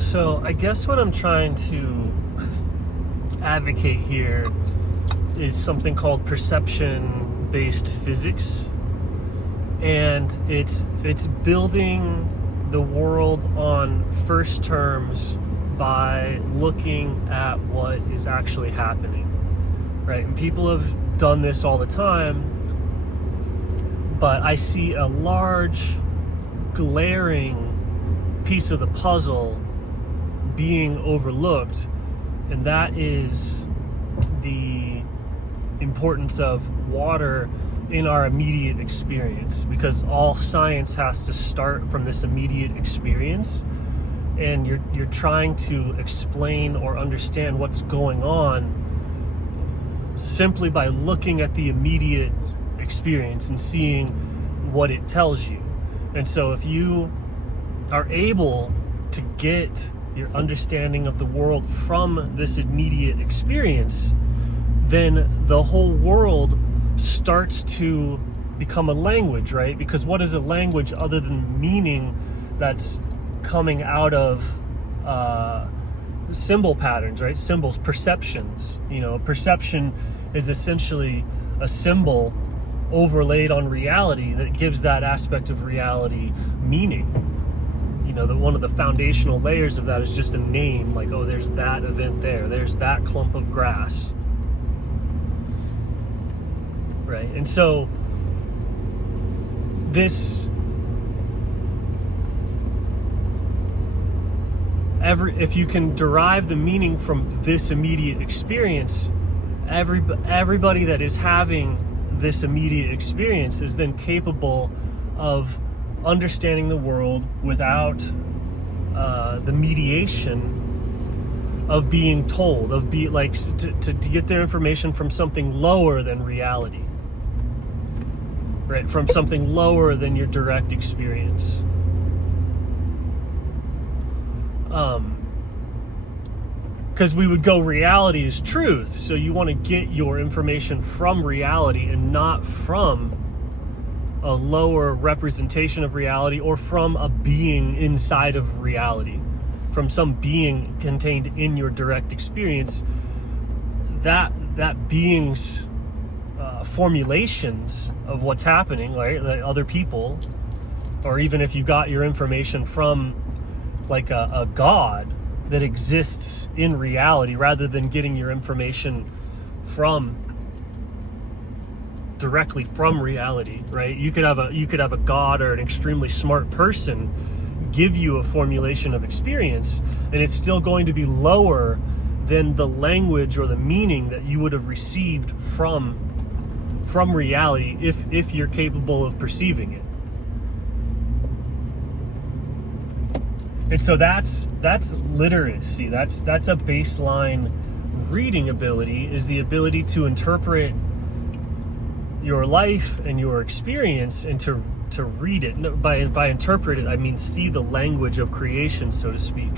So I guess what I'm trying to advocate here is something called perception-based physics, and it's building the world on first terms by looking at what is actually happening, right? And people have done this all the time, but I see a large, glaring piece of the puzzle being overlooked, and that is the importance of water in our immediate experience, because all science has to start from this immediate experience, and you're trying to explain or understand what's going on simply by looking at the immediate experience and seeing what it tells you. And so if you are able to get your understanding of the world from this immediate experience, then the whole world starts to become a language, right? Because what is a language other than meaning that's coming out of symbol patterns, right? Symbols, perceptions. Perception is essentially a symbol overlaid on reality that gives that aspect of reality meaning. One of the foundational layers of that is just a name, like, oh, there's that event there's that clump of grass, right? And so if you can derive the meaning from this immediate experience, everybody that is having this immediate experience is then capable of understanding the world without the mediation of being told, to get their information from something lower than reality, right? From something lower than your direct experience. Because we would go, reality is truth, so you want to get your information from reality and not from a lower representation of reality, or from a being inside of reality, from some being contained in your direct experience. That being's formulations of what's happening, right? Like other people, or even if you got your information from like a god that exists in reality, rather than getting your information directly from reality, right? You could have a god or an extremely smart person give you a formulation of experience, and it's still going to be lower than the language or the meaning that you would have received from reality if you're capable of perceiving it. And so that's literacy. That's a baseline reading ability, is the ability to interpret your life and your experience and to read it. By interpret it, I mean see the language of creation, so to speak.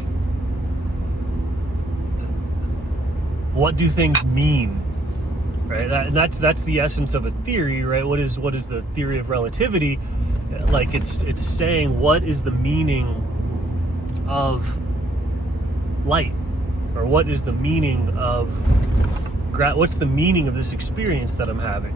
What do things mean, right? That's the essence of a theory, right? What is the theory of relativity? Like it's saying, what is the meaning of light, or what is the meaning of what's the meaning of this experience that I'm having?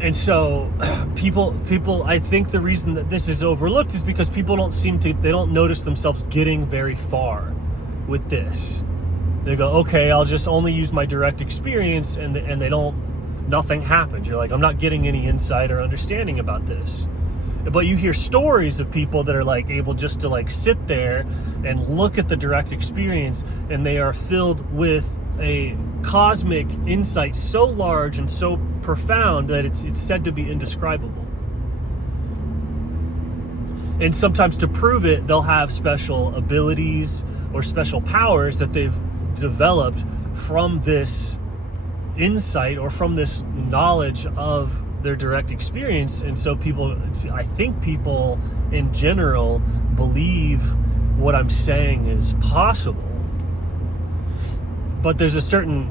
And so people, I think the reason that this is overlooked is because people they don't notice themselves getting very far with this. They go, okay, I'll just only use my direct experience, and nothing happens. You're like, I'm not getting any insight or understanding about this. But you hear stories of people that are like able just to like sit there and look at the direct experience, and they are filled with a cosmic insight so large and so profound that it's said to be indescribable. And sometimes to prove it, they'll have special abilities or special powers that they've developed from this insight or from this knowledge of their direct experience. And so I think people in general believe what I'm saying is possible. But there's a certain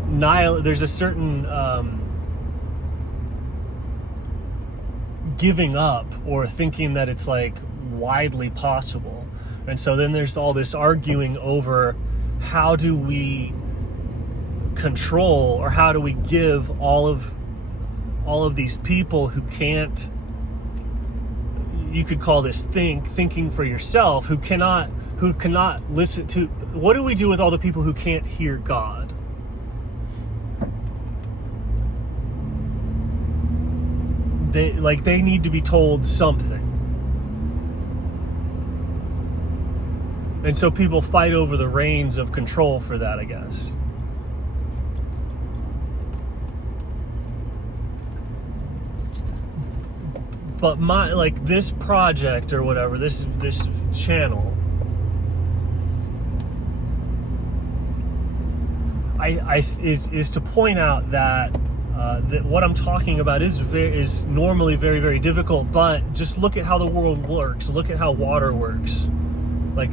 giving up or thinking that it's like widely possible. And so then there's all this arguing over how do we control, or how do we give all of these people who can't, you could call this thinking for yourself, who cannot listen to, what do we do with all the people who can't hear God? They need to be told something. And so people fight over the reins of control for that, I guess. But this project or whatever, this channel, is to point out that what I'm talking about is normally very, very difficult. But just look at how the world works. Look at how water works.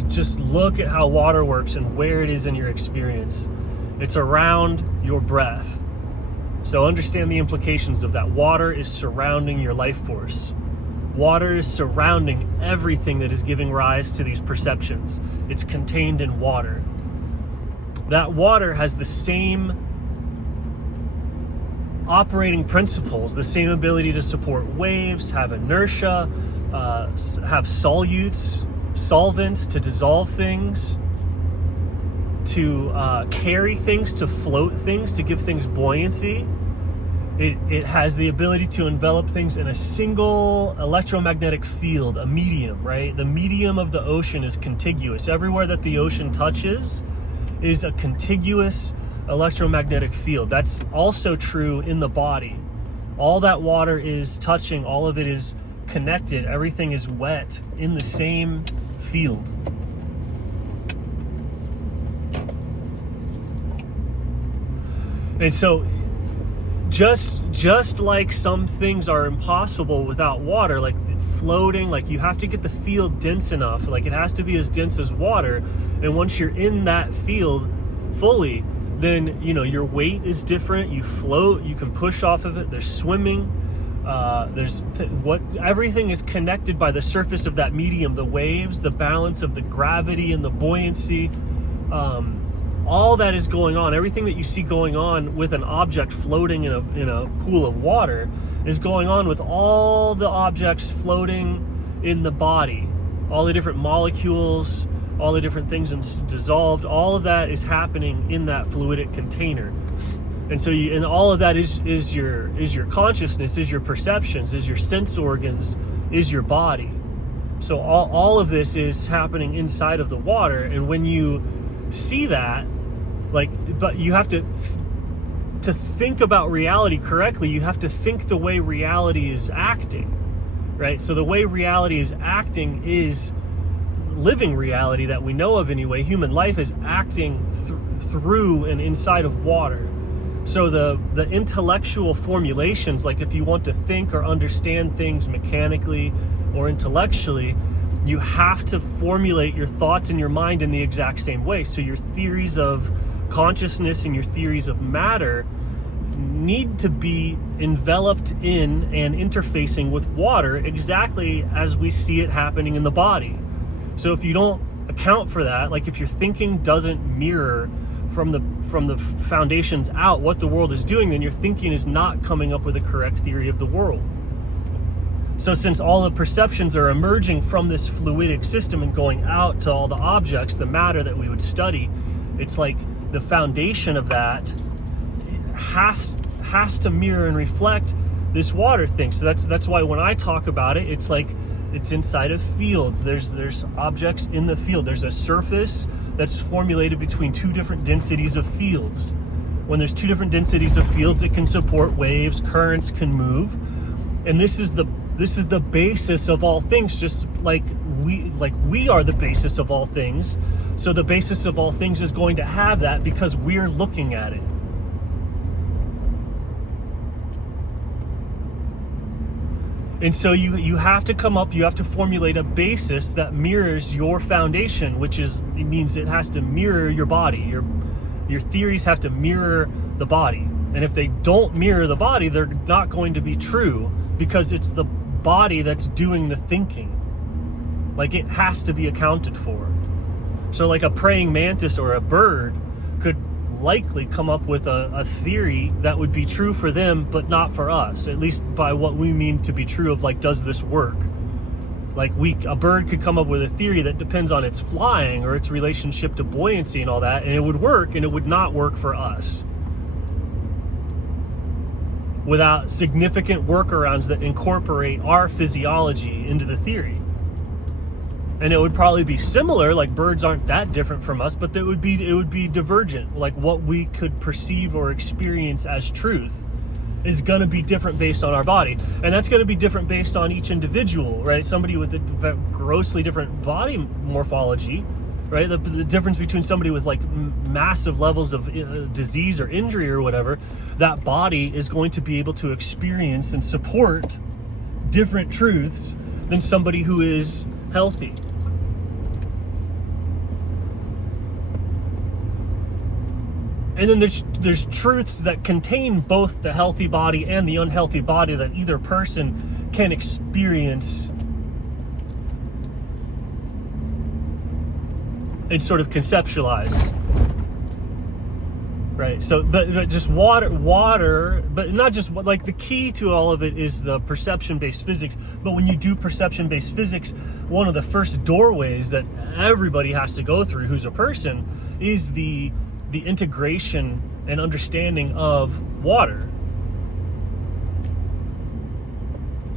Just look at how water works and where it is in your experience. It's around your breath. So understand the implications of that. Water is surrounding your life force. Water is surrounding everything that is giving rise to these perceptions. It's contained in water. That water has the same operating principles, the same ability to support waves, have inertia, have solvents to dissolve things, to carry things, to float things, to give things buoyancy. It has the ability to envelop things in a single electromagnetic field, a medium, right? The medium of the ocean is contiguous. Everywhere that the ocean touches is a contiguous electromagnetic field. That's also true in the body. All that water is touching, all of it is connected. Everything is wet in the same field. And so just like some things are impossible without water, like floating, like you have to get the field dense enough, like it has to be as dense as water. And once you're in that field fully, then your weight is different. You float, you can push off of it. There's swimming. Everything is connected by the surface of that medium, the waves, the balance of the gravity and the buoyancy. All that is going on. Everything that you see going on with an object floating in a pool of water is going on with all the objects floating in the body. All the different molecules, all the different things dissolved, all of that is happening in that fluidic container. And so and all of that is your consciousness, is your perceptions, is your sense organs, is your body. So all of this is happening inside of the water. And when you see that, but you have to think about reality correctly, you have to think the way reality is acting, right? So the way reality is acting is living reality that we know of anyway. Human life is acting through and inside of water. So the intellectual formulations, like if you want to think or understand things mechanically or intellectually, you have to formulate your thoughts in your mind in the exact same way. So your theories of consciousness and your theories of matter need to be enveloped in and interfacing with water exactly as we see it happening in the body. So if you don't account for that, like if your thinking doesn't mirror from the foundations out what the world is doing, then your thinking is not coming up with a correct theory of the world. So since all the perceptions are emerging from this fluidic system and going out to all the objects, the matter that we would study, it's like the foundation of that has to mirror and reflect this water thing. So that's why when I talk about it, it's like it's inside of fields. There's objects in the field. There's a surface that's formulated between two different densities of fields. When there's two different densities of fields, it can support waves, currents can move. And this is the basis of all things, just like we are the basis of all things. So the basis of all things is going to have that because we're looking at it. And so you have to you have to formulate a basis that mirrors your foundation, it means it has to mirror your body. Your theories have to mirror the body. And if they don't mirror the body, they're not going to be true, because it's the body that's doing the thinking. Like, it has to be accounted for. So like a praying mantis or a bird could likely come up with a theory that would be true for them, but not for us, at least by what we mean to be true of, like, does this work? Like, a bird could come up with a theory that depends on its flying or its relationship to buoyancy and all that, and it would work, and it would not work for us without significant workarounds that incorporate our physiology into the theory. And it would probably be similar, like birds aren't that different from us, but it would be divergent. Like, what we could perceive or experience as truth is going to be different based on our body. And that's going to be different based on each individual, right? Somebody with a grossly different body morphology, right? The difference between somebody with like massive levels of disease or injury or whatever, that body is going to be able to experience and support different truths than somebody who is healthy. And then there's truths that contain both the healthy body and the unhealthy body that either person can experience and sort of conceptualize. Right, so but just water, but not just, like, the key to all of it is the perception-based physics. But when you do perception-based physics, one of the first doorways that everybody has to go through who's a person is the integration and understanding of water.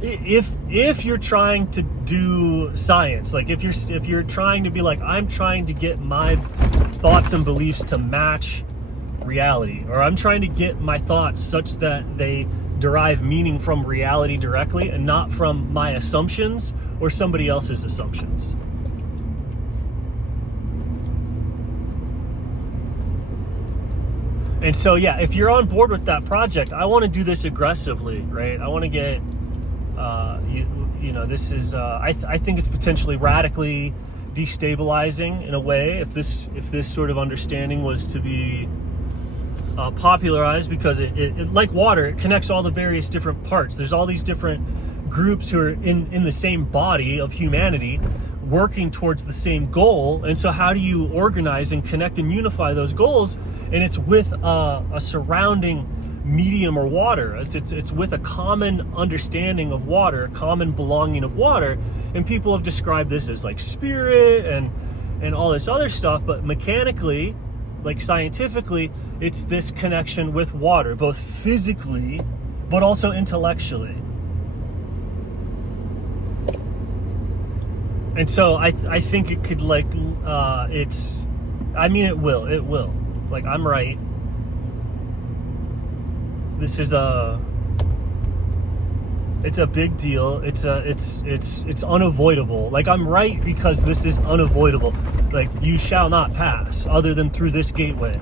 If you're trying to do science, like if you're trying to be like, I'm trying to get my thoughts and beliefs to match reality, or I'm trying to get my thoughts such that they derive meaning from reality directly and not from my assumptions or somebody else's assumptions. And so, yeah, if you're on board with that project, I want to do this aggressively, right? I want to get, this is, I think it's potentially radically destabilizing in a way if this sort of understanding was to be popularized, because it like water, it connects all the various different parts. There's all these different groups who are in the same body of humanity working towards the same goal. And so how do you organize and connect and unify those goals? And it's with a surrounding medium or water. It's with a common understanding of water, a common belonging of water. And people have described this as like spirit and all this other stuff, but mechanically, like scientifically, it's this connection with water, both physically, but also intellectually. And so I think it could, like, it will. Like, I'm right. This is it's a big deal. It's unavoidable. Like, I'm right because this is unavoidable. Like, you shall not pass other than through this gateway.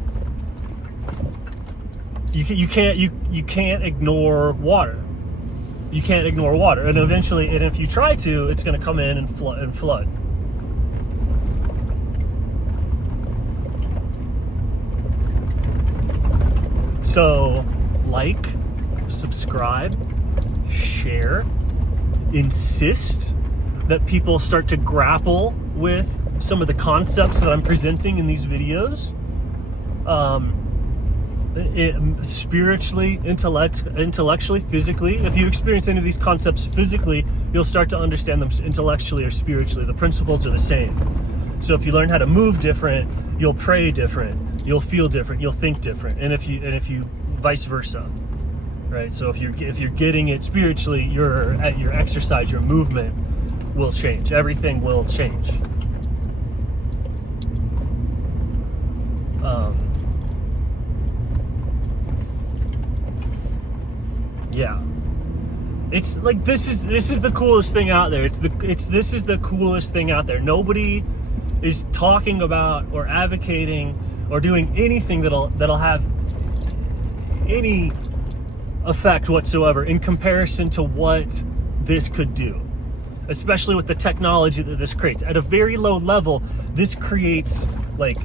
You can't ignore water. You can't ignore water, and eventually, and if you try to, it's going to come in and flood. So, like, subscribe, share, insist that people start to grapple with some of the concepts that I'm presenting in these videos. Spiritually, intellectually, physically. If you experience any of these concepts physically, you'll start to understand them intellectually or spiritually. The principles are the same. So if you learn how to move different, you'll pray different, you'll feel different, you'll think different, and if you vice versa, right? So if you're getting it spiritually, your exercise, your movement will change. Everything will change. Yeah, it's like this is the coolest thing out there. This is the coolest thing out there. Nobody is talking about or advocating or doing anything that'll have any effect whatsoever in comparison to what this could do. especially with the technology that this creates. At a very low level, this creates like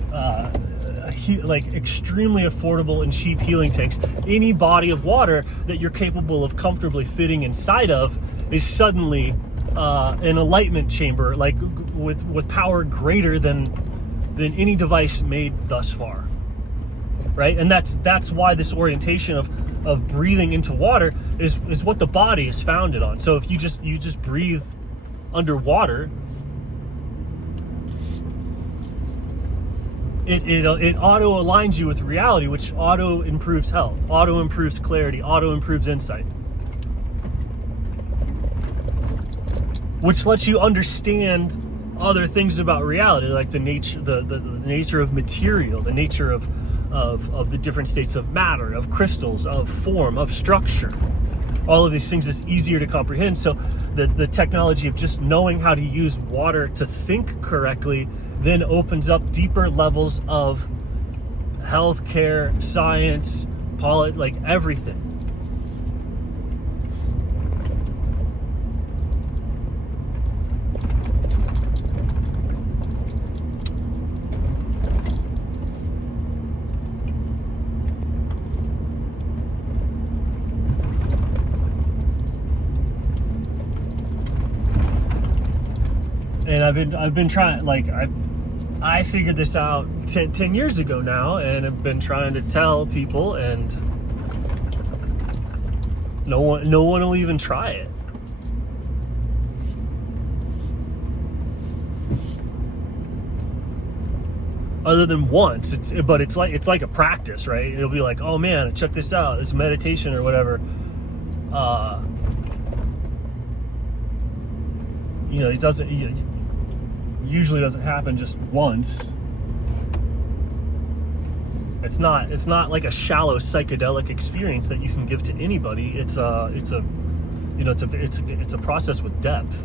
extremely affordable and cheap healing tanks. Any body of water that you're capable of comfortably fitting inside of is suddenly an enlightenment chamber, like with power greater than any device made thus far, right? And that's why this orientation of breathing into water is what the body is founded on. So if you just breathe underwater, it auto aligns you with reality, which auto improves health, auto improves clarity, auto improves insight, which lets you understand other things about reality, like the nature of material, the nature of the different states of matter, of crystals, of form, of structure. All of these things is easier to comprehend. So the technology of just knowing how to use water to think correctly then opens up deeper levels of healthcare, science, like everything. And I've been trying, like I figured this out 10 years ago now, and I've been trying to tell people, and no one will even try it. Other than once, but it's like a practice, right? It'll be like, oh man, check this out, this meditation or whatever. It usually doesn't happen just once. It's not like a shallow psychedelic experience that you can give to anybody. It's a process with depth.